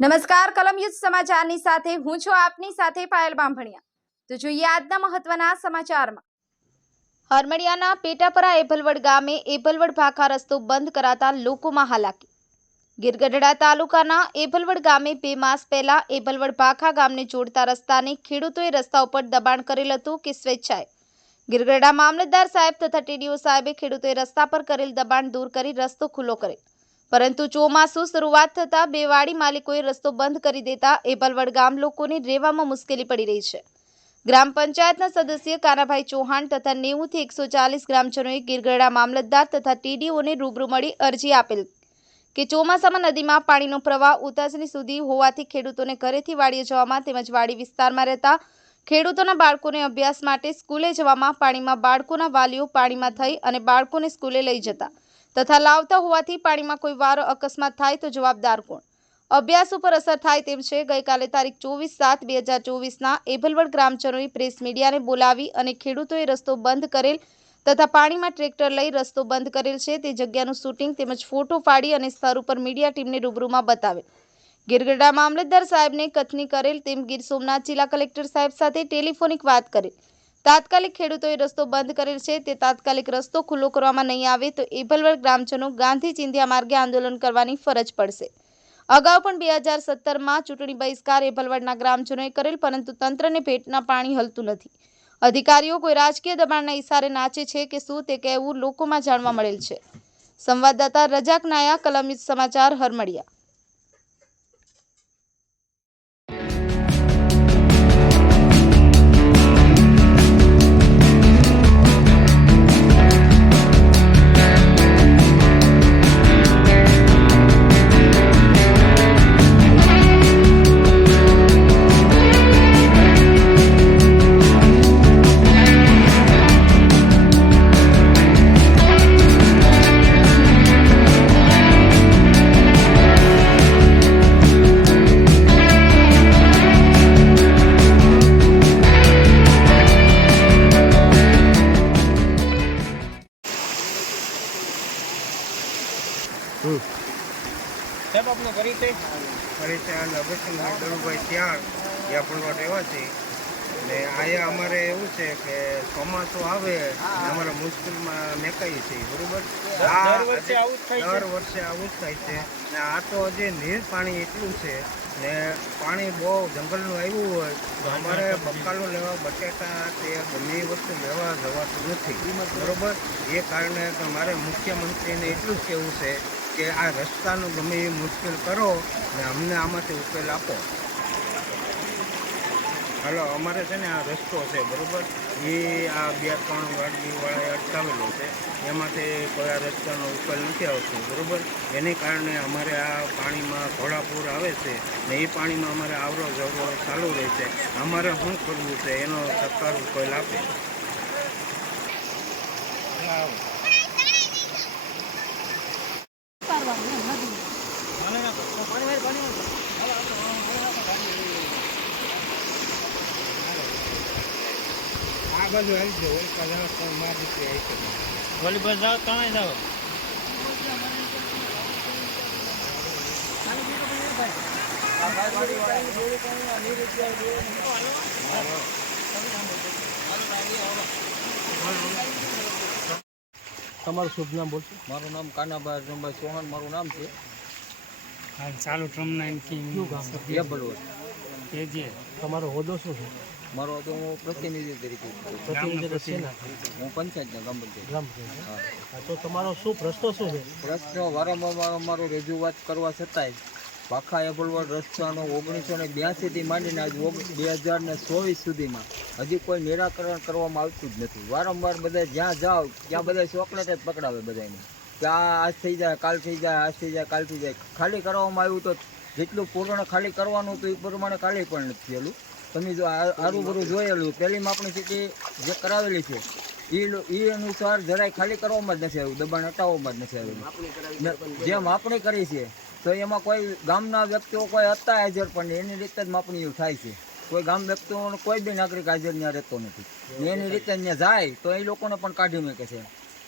નમસ્કાર કલમ યુદ્ધ સમાચારની સાથે હું છું આપની સાથે પાયલ બાંભણિયા। તો જોઈએ આજના મહત્વના સમાચારમાં। હરમડિયાના પેટાપરા એભલવડ ગામે એભલવડ ભાખા રસ્તો બંધ કરાતા લોકોમાં હાલાકી। ગીરગઢડા તાલુકાના એભલવડ ગામે 2 માસ પહેલા એભલવડ ભાખા ગામને જોડતા રસ્તાને ખેડૂતોએ રસ્તા ઉપર દબાણ કરેલ હતું કે સ્વેચ્છાએ ગીરગઢડા મામલતદાર સાહેબ તથા ટીડીઓ સાહેબે ખેડૂતોએ રસ્તા પર કરેલ દબાણ દૂર કરી રસ્તો ખુલ્લો કરેલ, પરંતુ ચોમાસું શરૂઆત થતા બે વાડી માલિકોએ રસ્તો બંધ કરી દેતા એભલવડ ગામ લોકોને રહેવામાં મુશ્કેલી પડી રહી છે। ગ્રામ પંચાયતના સદસ્ય કાનાભાઈ ચૌહાણ તથા 90 થી 140 ગ્રામજનોએ ગીરગઢડા મામલતદાર તથા ટીડીઓને રૂબરૂ મળી અરજી આપેલ કે ચોમાસામાં નદીમાં પાણીનો પ્રવાહ ઉતાસની સુધી હોવાથી ખેડૂતોને ઘરેથી વાડીએ જવામાં તેમજ વાડી વિસ્તારમાં રહેતા ખેડૂતોના બાળકોને અભ્યાસ માટે સ્કૂલે જવામાં પાણીમાં બાળકોના વાલીઓ પાણીમાં થઈ અને બાળકોને સ્કૂલે લઈ જતા તથા લાવતા હોવાથી પાણીમાં કોઈ વાર અકસ્માત થાય તો જવાબદાર કોણ? અભ્યાસ ઉપર અસર થાય તેમ છે। ગઈકાલે તારીખ 24/7/2024ના એભલવડ ગ્રામજનોએ પ્રેસ મીડિયાને બોલાવી અને ખેડૂતોએ રસ્તો બંધ કરેલ તથા પાણીમાં ટ્રેક્ટર લઈ રસ્તો બંધ કરેલ છે તે જગ્યાનું શૂટિંગ તેમજ ફોટો પાડી અને સ્થળ ઉપર મીડિયા ટીમને રૂબરૂમાં બતાવેલ। ગીરગઢડા મામલતદાર સાહેબને કથની કરેલ તેમ ગીર સોમનાથ જિલ્લા કલેક્ટર સાહેબ સાથે ટેલિફોનિક વાત કરેલ। તાત્કાલિક ખેડૂતોએ રસ્તો બંધ કરેલ છે તે તાત્કાલિક રસ્તો ખુલ્લો કરવામાં નહીં આવે તો એભલવડ ગ્રામજનો ગાંધી ચિંધ્યા માર્ગે આંદોલન કરવાની ફરજ પડશે। અગાઉ પણ 2017માં ચૂંટણી બહિષ્કાર એભલવડના ગ્રામજનોએ કરેલ, પરંતુ તંત્રને ભેટના પાણી હલતું નથી। અધિકારીઓ કોઈ રાજકીય દબાણના ઇશારે નાચે છે કે શું તે કહેવું લોકોમાં જાણવા મળેલ છે। સંવાદદાતા રજાક નાયા, કલમ યુદ્ધ સમાચાર, હરમડિયા। સાહેબ આપનો પરિચય લગતસિંહ દળુભાઈ ત્યાર યાપણવા રહેવાથી ને અહીંયા અમારે એવું છે કે ચોમાસું આવે અમારે મુશ્કેલમાં મેકાઈએ છીએ, બરોબર? દર વર્ષે આવું જ થાય છે ને આ તો હજી નીર પાણી એટલું છે ને પાણી બહુ જંગલનું આવ્યું હોય તો અમારે બકાલો લેવા, બટેટા તે ગમે એ વસ્તુ લેવા જવાતું નથી, બરોબર? એ કારણે મારે મુખ્યમંત્રીને એટલું જ કહેવું છે કે આ રસ્તાનું ગમે એ મુશ્કેલ કરો ને અમને આમાંથી ઉકેલ આપો। હાલો, અમારે છે ને આ રસ્તો છે, બરાબર? એ આ 2-3 ગાડીવાળાએ અટકાવેલો છે, એમાંથી કોઈ આ રસ્તાનો ઉકેલ નથી આવતો, બરાબર? એને કારણે અમારે આ પાણીમાં ઘોડાપૂર આવે છે ને એ પાણીમાં અમારે આવરો જવરો ચાલુ રહે છે। અમારે શું કરવું છે એનો સરકાર ઉકેલ આપે। આ બાજુ આવી જાઓ, એક કલાક મારી રીતે આવી શકે, ઓલી બસ જાઓ, તમે જાઓ। તમારું શુભ નામ બોલશો? મારું નામ કાનાભાઈ રમભાઈ ચૌહાણ મારું નામ છે। ચાલુ ટ્રમના એભલવડ એ જે તમારો હોદ્દો શું છે? મારો તો હું પ્રતિનિધિ તરીકે પ્રતિનિધિ શેના? હું પંચાયતના ગ્રામ પંચાયત। ગ્રામ પંચાયત। હા, તો તમારો શું પ્રશ્ન શું છે? પ્રશ્ન વારંવાર અમારો રજૂઆત કરવા છતાંય ભાખા એભલવડ રસ્તાનો 1982 થી માંડીને આજ 2024 સુધીમાં હજી કોઈ નિરાકરણ કરવામાં આવતું જ નથી। વારંવાર બધા જ્યાં જાઓ ત્યાં બધા ચોકલેટ જ પકડાવે બધાને કે આ આજ થઈ જાય, કાલ થઈ જાય, આજ થઈ જાય, કાલ થઈ જાય। ખાલી કરવામાં આવ્યું તો જેટલું પૂર્ણ ખાલી કરવાનું હતું એ પ્રમાણે ખાલી પણ નથી થયેલું। તમે જો આરુબરું જોયેલું, પહેલી માપણી સ્થિતિ જે કરાવેલી છે એ અનુસાર જરાય ખાલી કરવામાં જ નથી આવ્યું, દબાણ હટાવવામાં જ નથી આવેલું। જે માપણી કરી છે તો એમાં કોઈ ગામના વ્યક્તિઓ કોઈ હતા હાજર પણ એની રીતે જ માપણીઓ થાય છે। કોઈ ગામ વ્યક્તિઓનો કોઈ બી નાગરિક હાજર ત્યાં રહેતો નથી, એની રીતે ત્યાં જાય તો એ લોકોને પણ કાઢી મૂકે છે।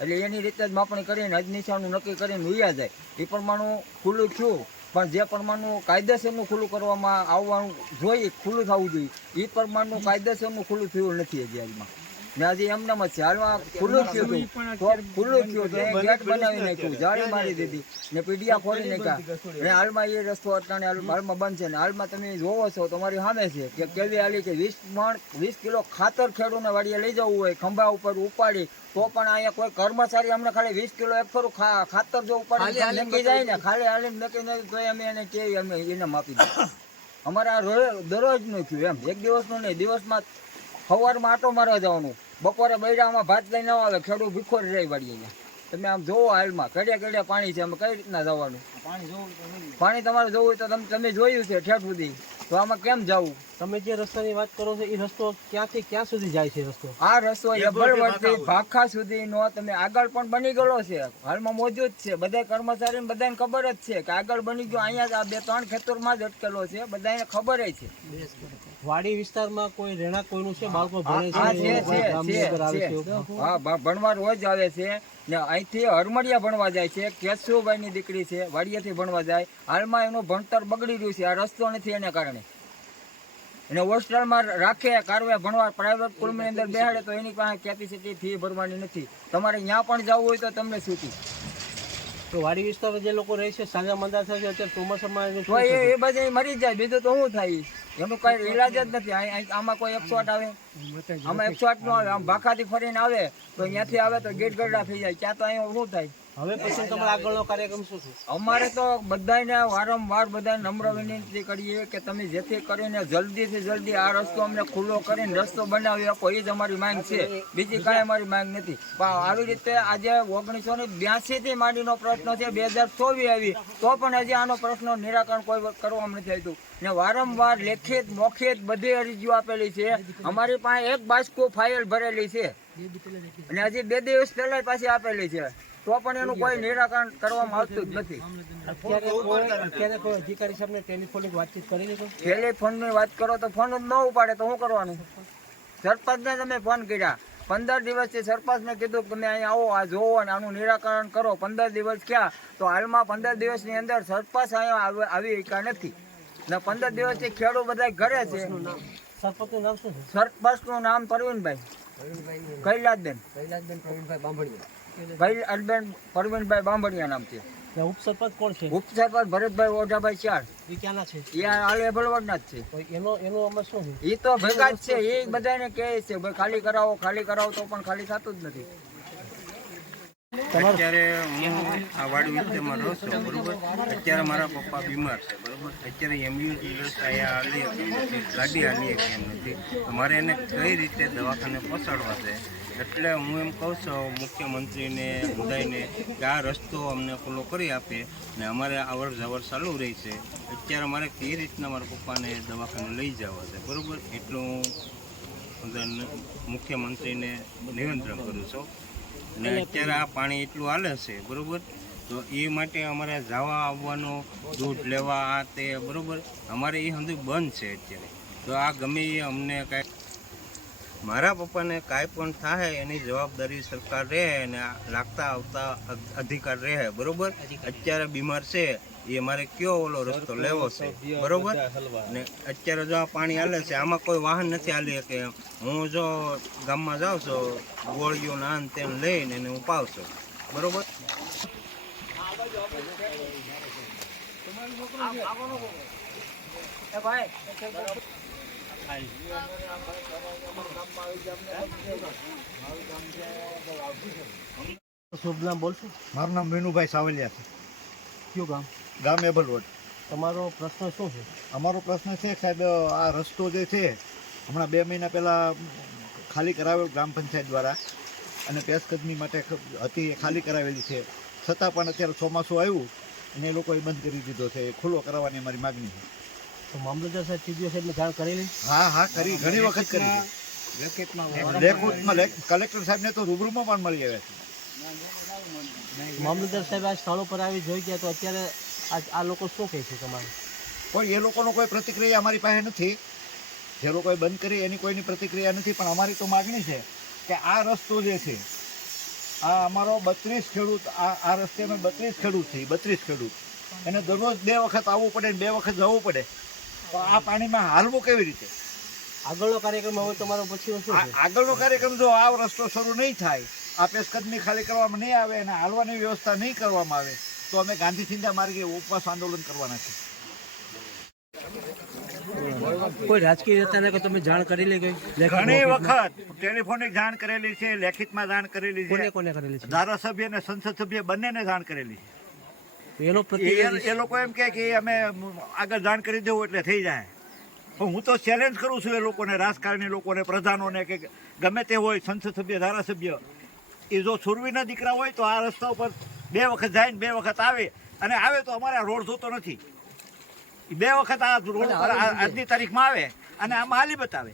એટલે એની રીતે જ માપણી કરીને અજનિશાનું નક્કી કરીને ઉયા જાય એ પ્રમાણે ખુલ્લું થયું પણ જે પ્રમાણનું કાયદેસરનું ખુલ્લું કરવામાં આવવાનું જોઈએ, ખુલ્લું થવું જોઈએ, એ પ્રમાણનું કાયદેસરનું ખુલ્લું થયું નથી હજી હાલમાં. ને હજી એમનામ જ છે. હાલમાં ખુલ્લું થયું હતું તો ખુલ્લું થયું તો એ ગેટ બનાવી નાખ્યું, જાળી મારી દીધી ને પીડિયા ખોલી નાખ્યા. ને હાલમાં એ રસ્તો અટાણે હાલમાં બંધ છે. ને હાલમાં તમે જોવો છો તમારી સામે છે કે કેવી હાલી કે 20 કિલો ખાતર ખેડૂને વાડીએ લઈ જવું હોય ખંભા ઉપર ઉપાડી તો પણ અહીંયા કોઈ કર્મચારી અમને ખાલી 20 કિલો એક ફરું ખાતર જો ઉપાડી નક્કી જાય ને ખાલી હાલીને નક્કી નહીં તો અમે એને કહીએ અમે એને માપી દઈએ. અમારે આ દરરોજનું થયું એમ, એક દિવસનું નહીં. દિવસમાં સવારમાં આટો મારવા જવાનું, બપોરે બૈરામાં ભાત લઈને આવે, ખેડૂત ભીખોરી રહી વાળીએ. તમે આમ જોવો હાલમાં ઘડિયા પાણી છે, અમે કઈ રીતના જવાનું? પાણી તમારે જોવું હોય તો તમે જોયું છે ઠેઠ સુધી, તો આમાં કેમ જવું? તમે જે રસ્તાની વાત કરો છો એ રસ્તો ક્યાંથી ક્યાં સુધી જાય છે રસ્તો? આ રસ્તો એબલવડથી ભાખા સુધીનો તમે આગળ પણ બની ગયો છે, હાલમાં મોજૂદ છે. બધા કર્મચારીને બધાને ખબર જ છે કે આગળ બની ગયો. અહીંયા જ આ 2-3 ખેતરમાં જ અટકેલો છે, બધાને ખબર છે. વાડી વિસ્તારમાં કોઈ રહેણાંક કોઈનું છે? બાળકો ભણે હા છે? હા, ભણવા રોજ આવે છે. ને અહીંથી હરમડિયા ભણવા જાય છે. કેશુભાઈની દીકરી છે, વાડિયાથી ભણવા જાય. હાલમાં એનું ભણતર બગડી રહ્યું છે, આ રસ્તો નથી એને કારણે. એને હોસ્ટેલમાં રાખે, કારવે ભણવા પ્રાઇવેટ સ્કૂલની અંદર બેહાડે તો એની પાસે કેપેસિટી ફી ભરવાની નથી. તમારે ત્યાં પણ જવું હોય તો તમને છૂટી. તો વાડી વિસ્તારમાં જે લોકો રહે છે સાજા મંદા થાય છે અત્યારે ચોમાસામાં તો એ બધા મરી જાય, બીજું તો શું થાય? એનું કઈ ઈલાજ જ નથી. આમાં કોઈ 108 આવે, આમાં 108 નો આવે. આમ ભાખાથી ફરીને આવે તો અહીંયાથી આવે તો ગેટ ગરડા થઈ જાય. ત્યાં તો અહીંયા શું થાય? હવે પછી તમારા આગળનો કાર્યક્રમ શું છે? અમારે તો બધાને વારંવાર બધા નમ્ર વિનંતી કરીએ કે તમે જેથી કરીને જલ્દીથી જલ્દી આ રસ્તો અમને ખુલ્લો કરીને રસ્તો બનાવી આપો, એ જ અમારી માંગ છે. બીજી કાંઈ અમારી માંગ નથી. પણ આવી રીતે આજે 1982 થી માંડીનો પ્રશ્ન છે, 2024 આવી તો પણ હજી આનો પ્રશ્ન નિરાકરણ કોઈ કરવામાં નથી આવ્યું. ને વારંવાર લેખિત મૌખિત બધી અરજીઓ આપેલી છે. અમારી પાસે એક બાસ્કુ ફાઇલ ભરેલી છે અને હજી 2 દિવસ પહેલા પાછી આપેલી છે, તો પણ એનું કોઈ નિરાકરણ કરવામાં આવતું જ નથી. અત્યારે કોઈ અધિકારી સાહેબને ટેલિફોનિક વાતચીત કરી લીધો? ટેલિફોનની વાત કરો તો ફોન જ ન ઉપાડે તો શું કરવાનું? સરપંચને તમે ફોન કર્યા, 15 દિવસથી સરપંચને કીધું કે તમે અહીંયા આવો, આ જોવો અને આનું નિરાકરણ કરો. 15 દિવસ ક્યાં? તો હાલમાં 15 દિવસની અંદર સરપંચ અહીંયા આવી શક્યા નથી. ને 15 દિવસથી ખેડૂત બધા ઘરે છે. સરપંચનું નામ શું છે? સરપંચનું નામ પરવીનભાઈ કૈલાસબેન પરવીનભાઈ બાંભણિયા નામ છે. ઉપસરપંચ કોણ છે? ઉપસરપંચ ભરતભાઈ ઓઢાભાઈ 4. એ ક્યાંના છે? એ હાલ એબલવડના જ છે. તો એનો અમલ શું છે? એ તો ભેગા જ છે, એ બધાને કહે છે ભાઈ ખાલી કરાવો તો પણ ખાલી થતું જ નથી. અત્યારે હું આ વાડી વિસ્તારમાં રહું છું, બરોબર. અત્યારે મારા પપ્પા બીમાર છે, બરોબર. અત્યારે એમ્બ્યુલન્સ અહીંયા હાલી હતી નથી, ગાડી હાલી હતી એમ નથી. અમારે એને કઈ રીતે દવાખાને પહોંચાડવા છે. એટલે હું એમ કહું છું મુખ્યમંત્રીને બધાને કે આ રસ્તો અમને ખુલ્લો કરી આપે ને અમારે આવર જવર ચાલુ રહી છે. અત્યારે અમારે કઈ રીતના મારા પપ્પાને દવાખાને લઈ જવા છે, બરોબર. એટલું હું મુખ્યમંત્રીને નિવેદન કરું છું. અને અત્યારે આ પાણી એટલું હાલે છે, બરોબર. તો એ માટે અમારે જવા આવવાનો, દૂધ લેવા આ તે, બરોબર, અમારે એ બધું બંધ છે અત્યારે. તો આ ગમે એ અમને કાંઈ મારા પપ્પાને કાંઈ પણ થાય એની જવાબદારી સરકાર રહે અને લાગતા આવતા અધિકાર રહે, બરોબર. અત્યારે બીમાર છે એ અમારે કયો ઓલો રસ્તો લેવો છે, બરોબર. ને અત્યારે જો આ પાણી હાલે છે, આમાં કોઈ વાહન નથી હાલી કે હું જો ગામમાં જાઉં છું ગોળીઓ નાન તેમ લઈને એને હું પાવ છું, બરોબર. શુભ નામ બોલશો? મારું નામ વિનુભાઈ સાવલિયા છે. કયું ગામ? ગામ એબલવડ. તમારો પ્રશ્ન શું છે? અમારો પ્રશ્ન છે સાહેબ, આ રસ્તો જે છે હમણાં 2 મહિના પહેલાં ખાલી કરાવેલો ગ્રામ પંચાયત દ્વારા અને પેશકદમી માટે હતી, ખાલી કરાવેલી છે. છતાં પણ અત્યારે ચોમાસું આવ્યું અને એ લોકોએ બંધ કરી દીધો છે. ખુલ્લો કરાવવાની અમારી માગણી છે. તો મામલતદાર સાહેબ સીડીઓ સાહેબને જાણ કરેલી? હા કરી, ઘણી વખત કરી છે. લેખિતમાં કલેક્ટર સાહેબને તો રૂબરૂમાં પણ મળી આવ્યા છે. મામલતદાર સાહેબ આ સ્થળો પર આવી જોઈ ગયા તો અત્યારે આ લોકો શું કહે છે તમારે? પણ એ લોકોનો કોઈ પ્રતિક્રિયા અમારી પાસે નથી. જે લોકોએ બંધ કરી એની કોઈની પ્રતિક્રિયા નથી. પણ અમારી તો માગણી છે કે આ રસ્તો જે છે, આ અમારો 32 ખેડૂત, આ રસ્તે અમે 32 ખેડૂત છે, 32 ખેડૂત એને દરરોજ 2 વખત આવવું પડે ને 2 વખત જવું પડે, તો આ પાણીમાં હાલવું કેવી રીતે? આગળનો કાર્યક્રમ હવે તમારો પછી શું છે? આગળનો કાર્યક્રમ જો આ રસ્તો શરૂ નહીં થાય, આ પેશકદમી ખાલી કરવામાં નહીં આવે અને હાલવાની વ્યવસ્થા નહીં કરવામાં આવે તો અમે ગાંધી ચિંતા માર્ગે ઉપવાસ આંદોલન કરવાના છે. કોઈ રાજકીય નેતાને કે તમે જાણ કરેલી ગઈ? ઘણી વખત ટેલિફોનિક જાણ કરેલી છે, લેખિતમાં જાણ કરેલી કોને છે, કોને કરેલી છે? ધારાસભ્ય અને સંસદ સભ્ય બંનેને જાણ કરેલી છે. એનો પ્રતિક્રિયા એ લોકો એમ કહે કે અમે આગળ જાણ કરી દેવું એટલે થઈ જાય. પણ હું તો ચેલેન્જ કરું છું એ લોકોને, રાજકારણી લોકોને, પ્રધાનોને કે ગમે તે હોય, સંસદ સભ્ય, ધારાસભ્ય, એ જો સુરવીના દીકરા હોય તો આ રસ્તા ઉપર 2 વખત જાય ને 2 વખત આવે, અને આવે તો અમારે આ રોડ જોતો નથી. 2 વખત આ રોડ ઉપર આજની તારીખમાં આવે અને આમાં હાલી બતાવે.